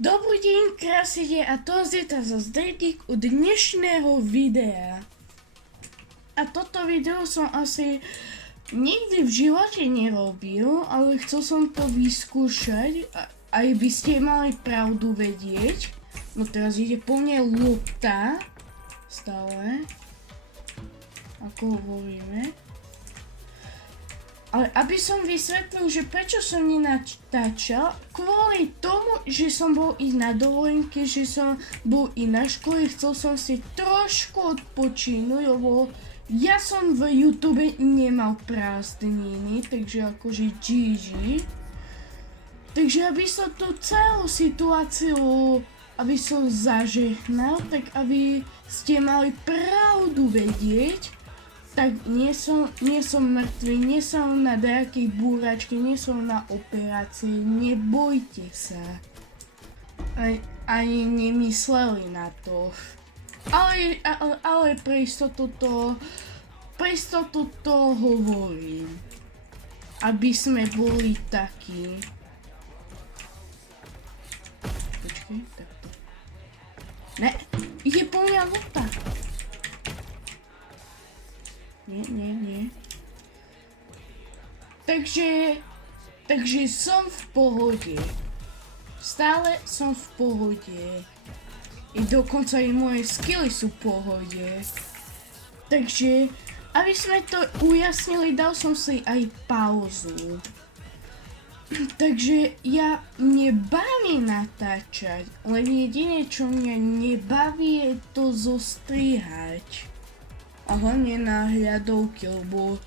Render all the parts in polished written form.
Dobrý deň, krásne a to je zase Zdejtík u dnešného videa. A toto video som asi nikdy v živote nerobil, ale chcel som to vyskúšať, aj by ste mali pravdu vedieť. No teraz ide po mne lopta, stále, ako hovoríme. Ale aby som vysvetlil, že prečo som nenatáčal, kvôli tomu, že som bol ísť na dovolenke, že som bol i na škole, chcel som si trošku odpočinúť, lebo ja som v YouTube nemal prázdniny, takže akože GG. Takže aby som tú celú situáciu, aby som zažehnal, tak aby ste mali pravdu vedieť, tak nie som mŕtvy, nie som na nejakej búračke, nie som na operácii, nebojte sa. Ani nemysleli na to. Ale pre istotu to hovorím. Aby sme boli takí. Počkej, takto. Ne, ide po mňa lopta. Nie. Takže som v pohode. Stále som v pohode. I dokonca i moje skilly sú v pohode. Takže, aby sme to ujasnili, dal som si aj pauzu. Takže ja nebaví natáčať, len jediné, čo mňa nebaví, je to zostrihať. A hlavne na hľadovky, lebo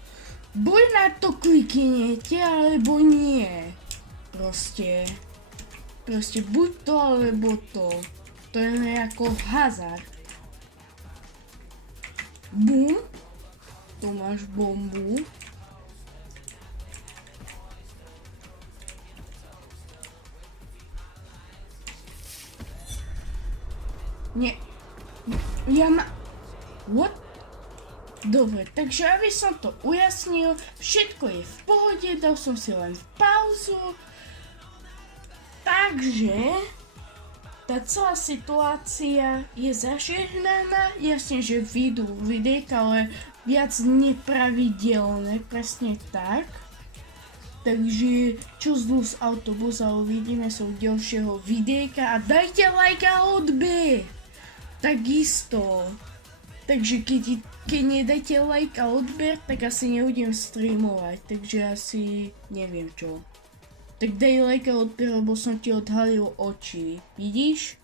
buď na to kliknete, alebo nie. Proste buď to, alebo to. To je nejako hazard. Bum. Tu máš bombu. Nie. What? Dobre, takže aby som to ujasnil, všetko je v pohode, dal som si len pauzu. Takže tá celá situácia je zažehnaná, jasne, že vyjdú videjka, ale viac nepravidelné, presne tak. Takže čo zlu z autobusa, uvidíme sa u ďalšieho videjka a dajte like a odber! Takisto. Takže keď nedáte like a odber, tak asi nebudem streamovať, takže asi neviem čo. Tak daj like a odber, lebo som ti odhalil oči, vidíš?